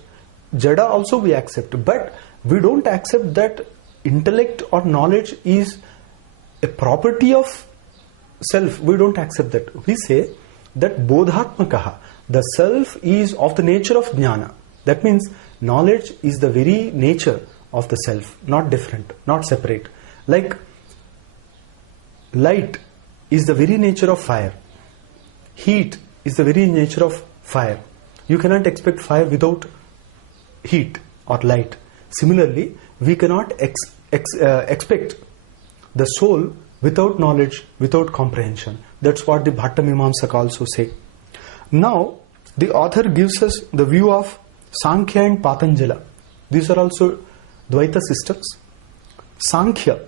Jada also we accept, but we don't accept that intellect or knowledge is a property of self. We don't accept that. We say that Bodhatmakaha, the self is of the nature of Jnana. That means knowledge is the very nature of the self, not different, not separate. Like light is the very nature of fire. Heat is the very nature of fire. You cannot expect fire without heat or light. Similarly, we cannot expect the soul without knowledge, without comprehension. That's what the Bhatta Mimamsaka also say. Now, the author gives us the view of Sankhya and Patanjala. These are also Dvaita systems. Sankhya,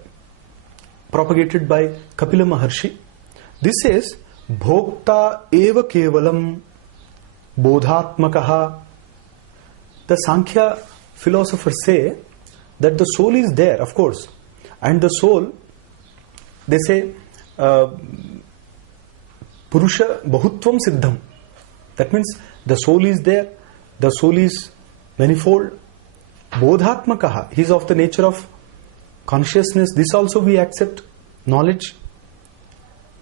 propagated by Kapila Maharshi. This says, Bhokta eva kevalam bodhatmakaha. The Sankhya philosophers say that the soul is there, of course. And the soul, they say, Purusha Bahutvam Siddham. That means the soul is there, the soul is manifold. Bodhatmakaha, he is of the nature of consciousness. This also we accept, knowledge.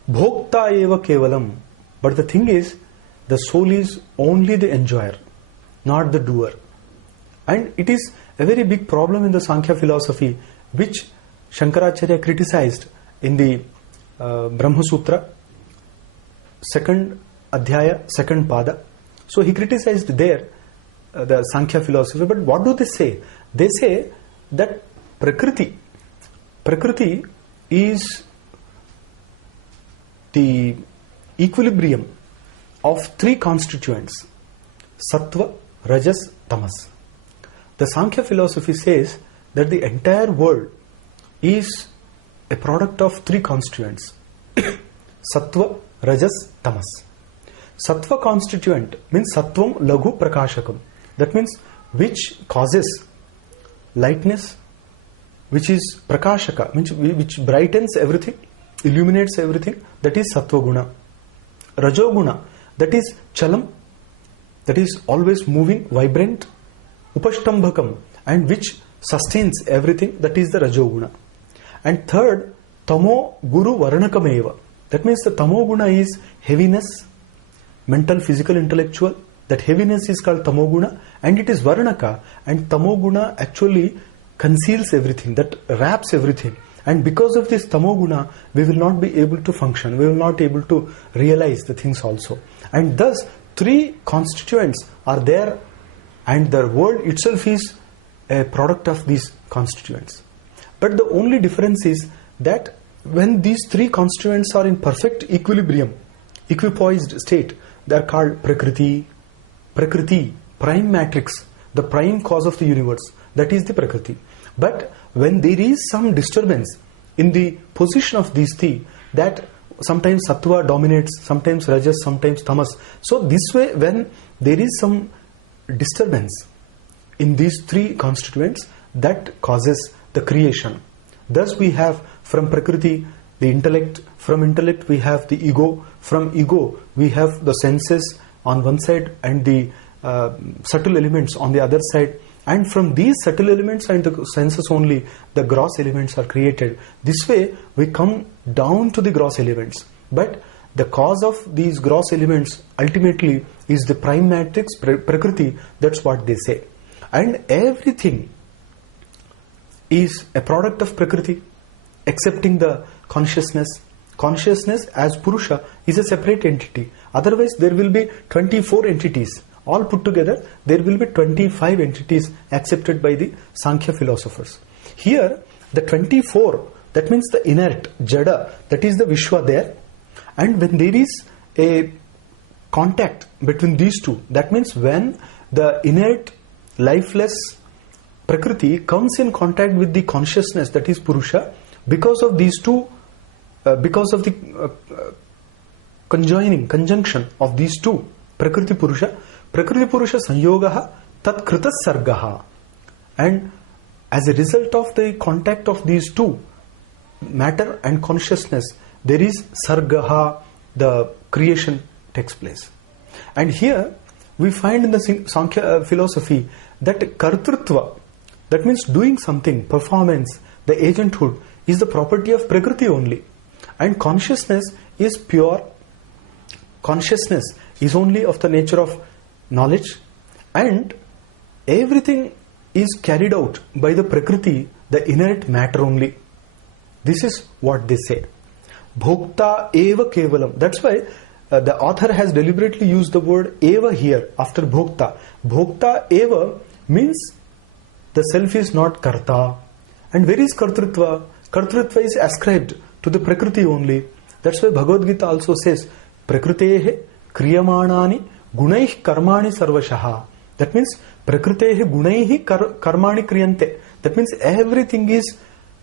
Bhokta eva kevalam. But the thing is, the soul is only the enjoyer, not the doer. And it is a very big problem in the Sankhya philosophy, which Shankaracharya criticized in the Brahma Sutra, 2nd Adhyaya, 2nd Pada. So he criticized there the Sankhya philosophy. But what do they say? They say that Prakriti is the equilibrium of three constituents: Sattva, Rajas, Tamas. The Sankhya philosophy says that the entire world is a product of three constituents: Sattva, Rajas, Tamas. Sattva constituent means Sattvam Laghu Prakashakam. That means which causes lightness, which is Prakashaka, which brightens everything, illuminates everything, that is Sattva Guna. Rajoguna, that is Chalam, that is always moving, vibrant. Upashtambhakam, and which sustains everything, that is the Rajoguna. And third, Tamo Guru Varanakameva. That means the Tamo Guna is heaviness, mental, physical, intellectual. That heaviness is called Tamo Guna, and it is Varanaka. And Tamo Guna actually conceals everything, that wraps everything. And because of this Tamo Guna, we will not be able to function, we will not be able to realize the things also. And thus, three constituents are there, and the world itself is a product of these constituents. But the only difference is that when these three constituents are in perfect equilibrium, equipoised state, they are called Prakriti. Prakriti, prime matrix, the prime cause of the universe, that is the Prakriti. But when there is some disturbance in the position of these three, that sometimes Sattva dominates, sometimes Rajas, sometimes Tamas. So this way, when there is some disturbance in these three constituents, that causes the creation. Thus we have from Prakriti the intellect, from intellect we have the ego, from ego we have the senses on one side and the subtle elements on the other side, and from these subtle elements and the senses only the gross elements are created. This way we come down to the gross elements, but the cause of these gross elements ultimately is the prime matrix, Prakriti. That's what they say. And everything is a product of Prakriti, excepting the consciousness. Consciousness as Purusha is a separate entity. Otherwise there will be 24 entities. All put together, there will be 25 entities accepted by the Sankhya philosophers. Here, the 24, that means the inert, Jada, that is the Vishwa there. And when there is a contact between these two, that means when the inert, lifeless Prakriti comes in contact with the consciousness, that is Purusha, because of these two, because of the conjunction of these two, Prakriti Purusha Sanyogaha Tat Krita Sargaha. And as a result of the contact of these two, matter and consciousness, there is Sargaha, the creation takes place. And here we find in the Sankhya philosophy that Kartrutva, that means doing something, performance, the agenthood, is the property of Prakriti only. And consciousness is pure. Consciousness is only of the nature of knowledge, and everything is carried out by the Prakriti, the inert matter only. This is what they say. Bhokta eva kevalam. That's why the author has deliberately used the word eva here after bhokta. Bhokta eva means the self is not karta. And where is kartrutva? Kartrutva is ascribed to the Prakriti only. That's why Bhagavad Gita also says, Prakritehe kriyamanani gunaih karmani sarvashaha. That means Prakritehe gunaihi karmani kriyante. That means everything is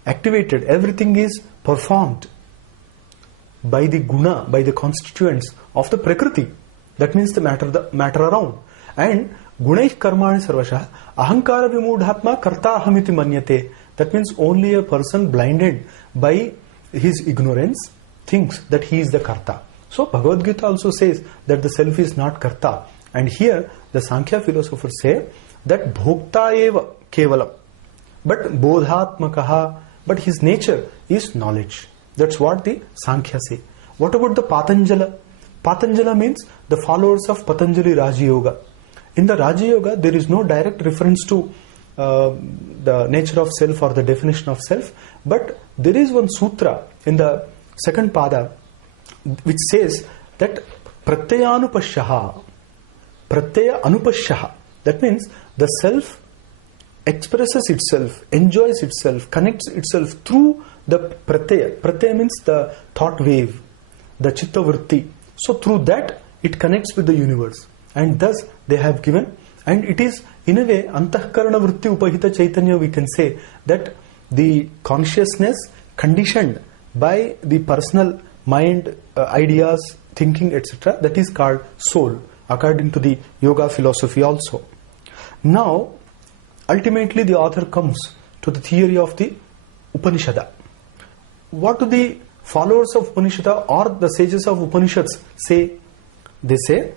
activated, everything is performed by the guna, by the constituents of the Prakriti. That means the matter around. And gunaih karmani sarvashaha ahankara vimudhatma karta ahamiti manyate. That means only a person blinded by his ignorance thinks that he is the karta. So Bhagavad Gita also says that the self is not karta. And here the Sankhya philosophers say that bhokta eva kevalam. But bodhatmakaha, but his nature is knowledge. That's what the Sankhya say. What about the Patanjala? Patanjala means the followers of Patanjali Raja Yoga. In the Raja Yoga, there is no direct reference to the nature of self or the definition of self, but there is one sutra in the second pada which says that pratyaya anupashyaha. That means the self expresses itself, enjoys itself, connects itself through the pratyaya. Pratyaya means the thought wave, the chitta vritti. So through that it connects with the universe, and thus they have given. And it is in a way antahkarana vritti upahita chaitanya, we can say that the consciousness conditioned by the personal mind, ideas, thinking, etc. That is called soul, according to the yoga philosophy also. Now, ultimately the author comes to the theory of the Upanishad. What do the followers of Upanishad or the sages of Upanishads say? They say,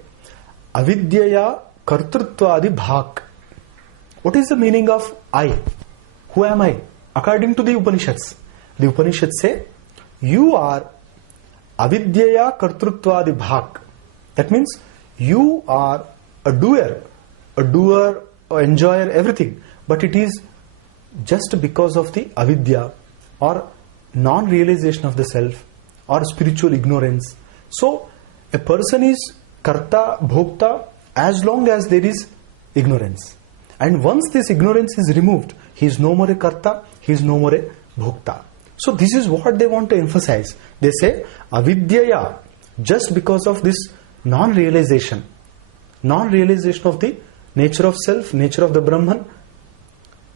avidyaya kartrutva bhak. What is the meaning of I? Who am I? According to the Upanishads, the Upanishads say, you are avidyaya kartrutva bhak. That means you are a doer, enjoyer, everything. But it is just because of the avidya or non-realization of the self or spiritual ignorance. So, a person is karta, bhokta as long as there is ignorance. And once this ignorance is removed, he is no more a karta, he is no more a bhokta. So this is what they want to emphasize. They say, avidyaya, just because of this non-realization of the nature of self, nature of the Brahman,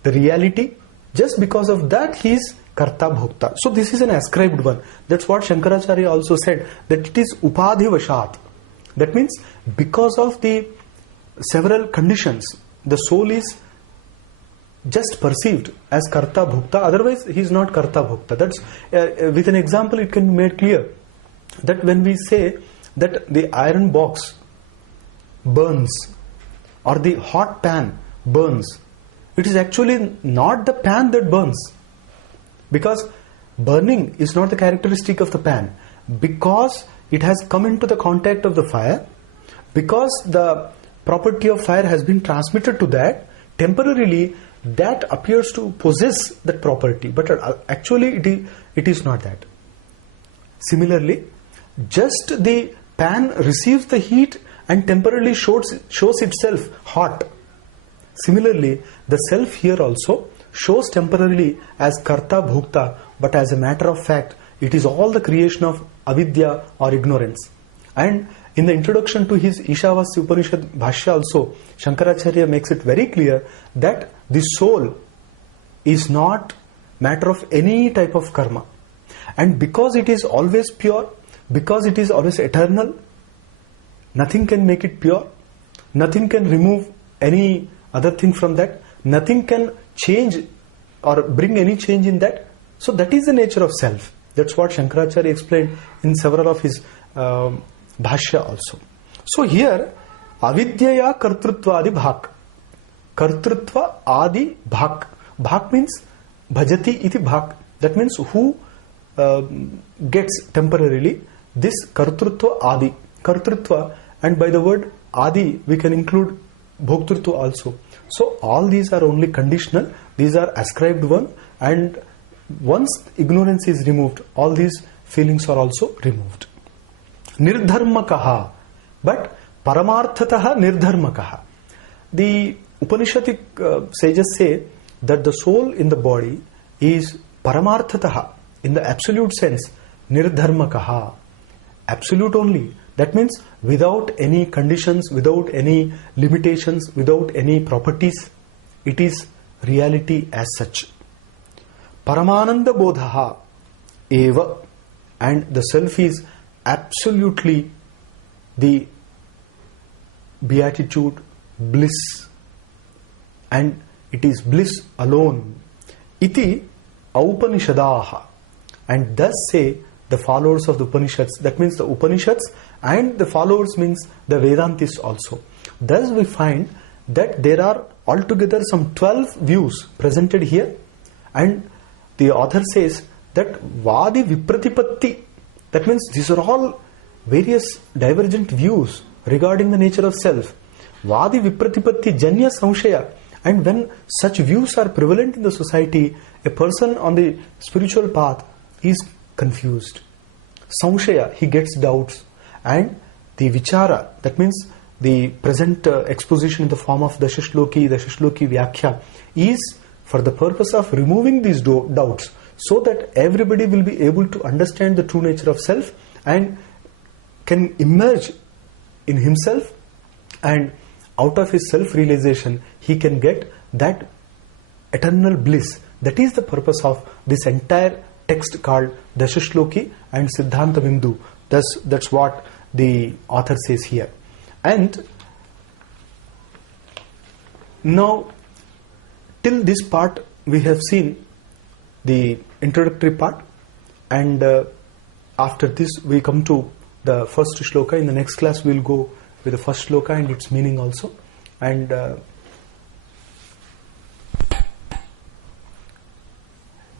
the reality, just because of that he is karta bhokta. So this is an ascribed one. That's what Shankaracharya also said, that it is upadhi vashat. That means because of the several conditions, the soul is just perceived as karta bhokta, otherwise he is not karta bhokta. That's with an example it can be made clear that when we say that the iron box burns or the hot pan burns, it is actually not the pan that burns, because burning is not the characteristic of the pan. Because it has come into the contact of the fire, because the property of fire has been transmitted to that, temporarily that appears to possess that property, but actually it is not that. Similarly, just the pan receives the heat and temporarily shows itself hot. Similarly, the self here also shows temporarily as karta bhokta, but as a matter of fact, it is all the creation of avidya or ignorance. And in the introduction to his Ishavasya Upanishad Bhashya also, Shankaracharya makes it very clear that the soul is not matter of any type of karma. And because it is always pure, because it is always eternal, nothing can make it pure, nothing can remove any other thing from that, nothing can change or bring any change in that. So that is the nature of self. That's what Shankaracharya explained in several of his Bhashya also. So here, avidyaya kartrutva adi bhak. Kartrutva adi bhak. Bhak means bhajati iti bhak. That means who gets temporarily this kartrutva adi. Kartrutva, and by the word adi we can include bhoktrutva also. So all these are only conditional, these are ascribed one, and once ignorance is removed, all these feelings are also removed. Nirdharmakaha, but paramarthataha nirdharmakaha. The Upanishadic sages say that the soul in the body is paramarthataha, in the absolute sense, nirdharmakaha, absolute only. That means without any conditions, without any limitations, without any properties, it is reality as such. Paramananda bodhaha eva, and the self is absolutely the beatitude, bliss, and it is bliss alone. Iti Upanishadaha, and thus say the followers of the Upanishads. That means the Upanishads and the followers means the Vedantists also. Thus we find that there are altogether some 12 views presented here, and the author says that Vadi Vipratipatti, that means these are all various divergent views regarding the nature of self. Vadi Vipratipatti Janya Samshaya, and when such views are prevalent in the society, a person on the spiritual path is confused. Samshaya, he gets doubts, and the Vichara, that means the present exposition in the form of Dashashloki Vyakhya, is for the purpose of removing these doubts, so that everybody will be able to understand the true nature of self and can emerge in himself, and out of his self-realization he can get that eternal bliss. That is the purpose of this entire text called Dashashloki and Sidhhantabindu. That's what the author says here. And now, till this part, we have seen the introductory part, and after this we come to the first shloka. In the next class we will go with the first shloka and its meaning also. And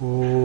Om